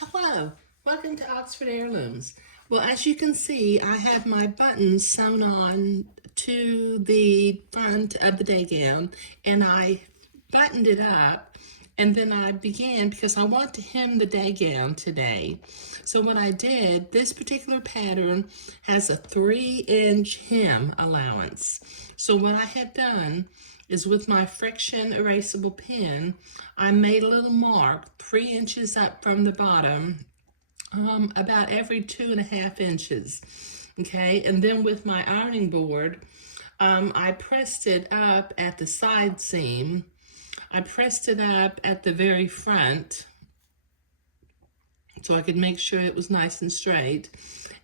Hello, welcome to Oxford Heirlooms. Well, as you can see, I have my buttons sewn on to the front of the day gown, and I buttoned it up, and then I began, because I want to hem the day gown today. So what I did, this particular pattern has a 3-inch hem allowance. So what I have done is, with my friction erasable pen, I made a little mark 3 inches up from the bottom, about every 2.5 inches. Okay, and then with my ironing board, I pressed it up at the side seam. I pressed it up at the very front so I could make sure it was nice and straight.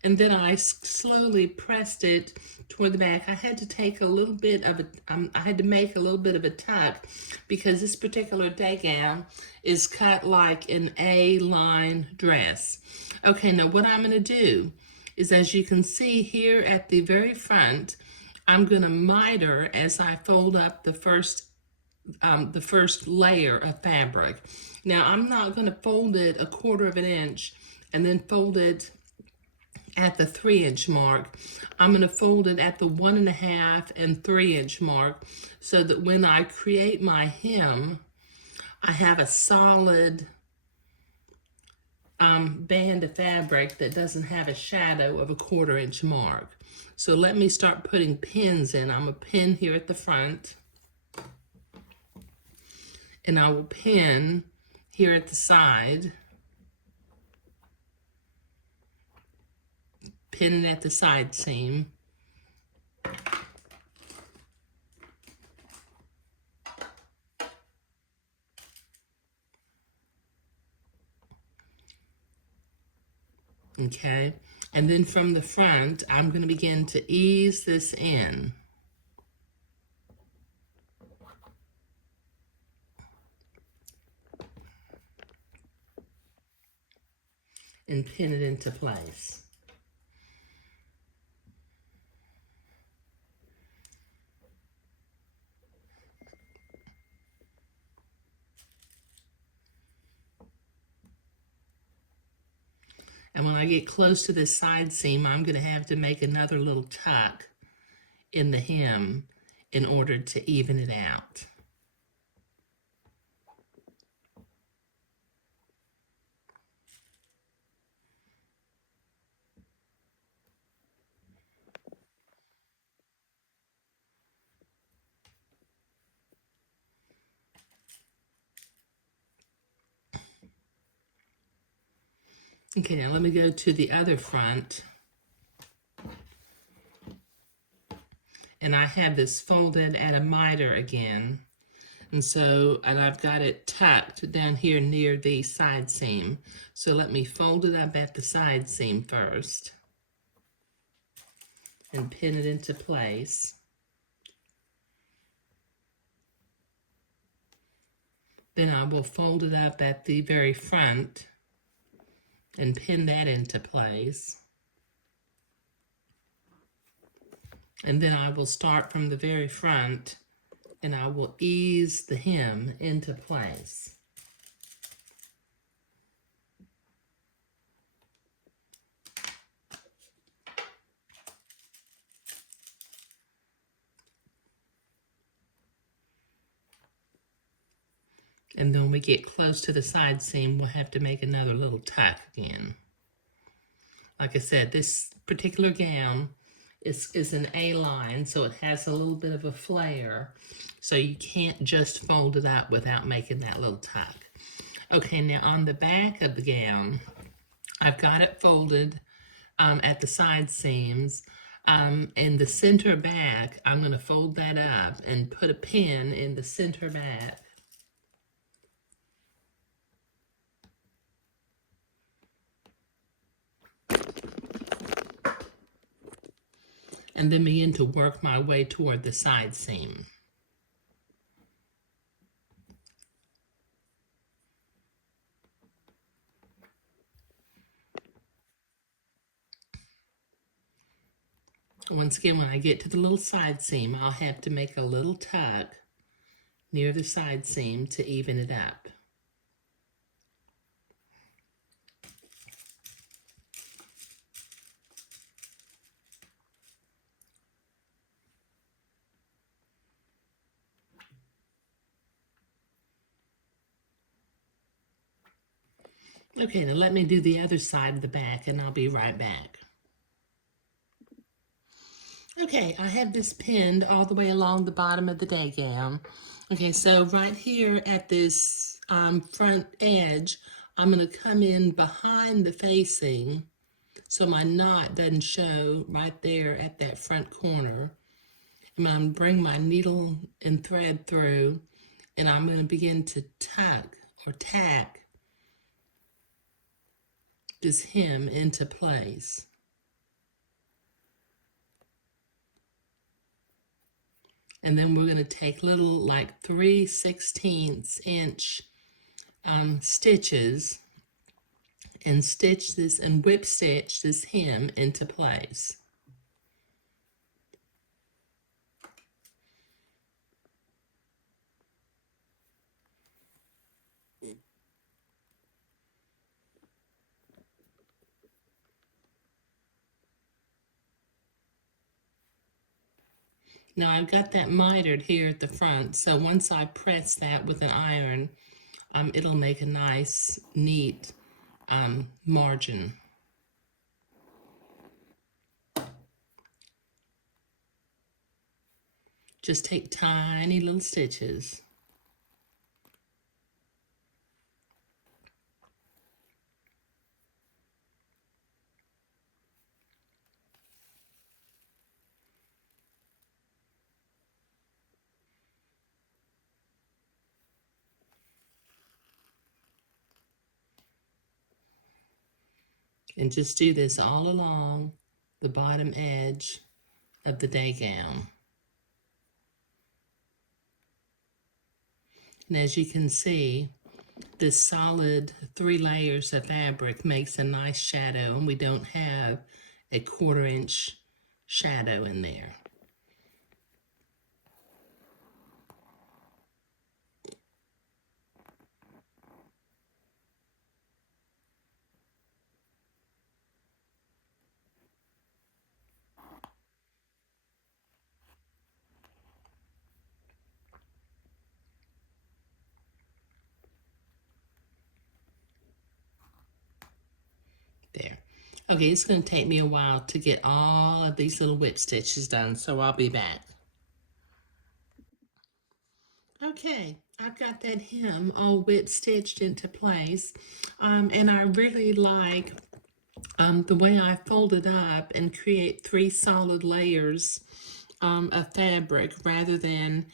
And then I slowly pressed it toward the back. I had to take a little bit of a, I had to make a little bit of a tuck, because this particular day gown is cut like an A-line dress. Okay, now what I'm gonna do is, as you can see here at the very front, I'm gonna miter as I fold up the first layer of fabric. Now I'm not going to fold it 1/4 of an inch and then fold it at the 3-inch mark. I'm going to fold it at the 1.5 and 3-inch mark, so that when I create my hem, I have a solid band of fabric that doesn't have a shadow of a 1/4 inch mark. So let me start putting pins in. I'm a pin here at the front, and I will pin here at the side, pin it at the side seam, okay? And then from the front, I'm going to begin to ease this in. And pin it into place. And when I get close to this side seam, I'm going to have to make another little tuck in the hem in order to even it out. Okay, now let me go to the other front. And I have this folded at a miter again. And I've got it tucked down here near the side seam. So let me fold it up at the side seam first and pin it into place. Then I will fold it up at the very front and pin that into place. And then I will start from the very front, and I will ease the hem into place. And then when we get close to the side seam, we'll have to make another little tuck again. Like I said, this particular gown is an A-line, so it has a little bit of a flare. So you can't just fold it up without making that little tuck. Okay, now on the back of the gown, I've got it folded at the side seams. In the center back, I'm going to fold that up and put a pin in the center back. And then begin to work my way toward the side seam. Once again, when I get to the little side seam, I'll have to make a little tuck near the side seam to even it up. Okay, now let me do the other side of the back and I'll be right back. Okay, I have this pinned all the way along the bottom of the day gown. Okay, so right here at this front edge, I'm going to come in behind the facing so my knot doesn't show right there at that front corner. I'm going to bring my needle and thread through, and I'm going to begin to tuck or tack this hem into place. And then we're going to take little like 3/16 inch stitches and stitch this and whip stitch this hem into place. Now I've got that mitered here at the front, so once I press that with an iron, it'll make a nice, neat margin. Just take tiny little stitches. And just do this all along the bottom edge of the day gown. And as you can see, this solid 3 layers of fabric makes a nice shadow, and we don't have a 1/4 inch shadow in there. There. Okay, it's going to take me a while to get all of these little whip stitches done, so I'll be back. Okay, I've got that hem all whip stitched into place, and I really like the way I fold it up and create 3 solid layers of fabric rather than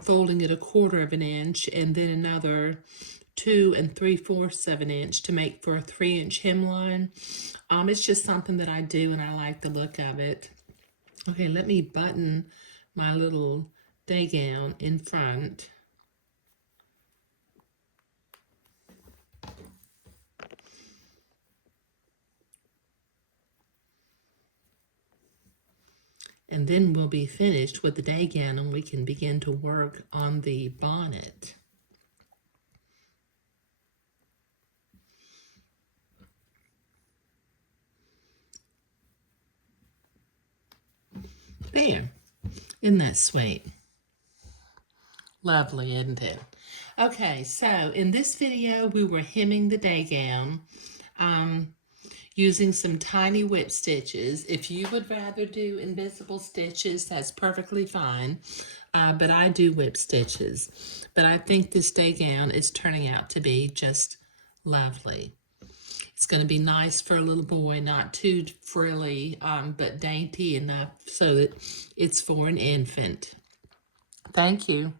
folding it 1/4 of an inch and then another 2 3/4 of an inch to make for a 3-inch hemline. It's just something that I do and I like the look of it. Okay, let me button my little day gown in front. And then we'll be finished with the day gown and we can begin to work on the bonnet. There. Isn't that sweet? Lovely, isn't it? Okay, so in this video, we were hemming the day gown using some tiny whip stitches. If you would rather do invisible stitches, that's perfectly fine, but I do whip stitches. But I think this day gown is turning out to be just lovely. It's going to be nice for a little boy, not too frilly, but dainty enough so that it's for an infant. Thank you.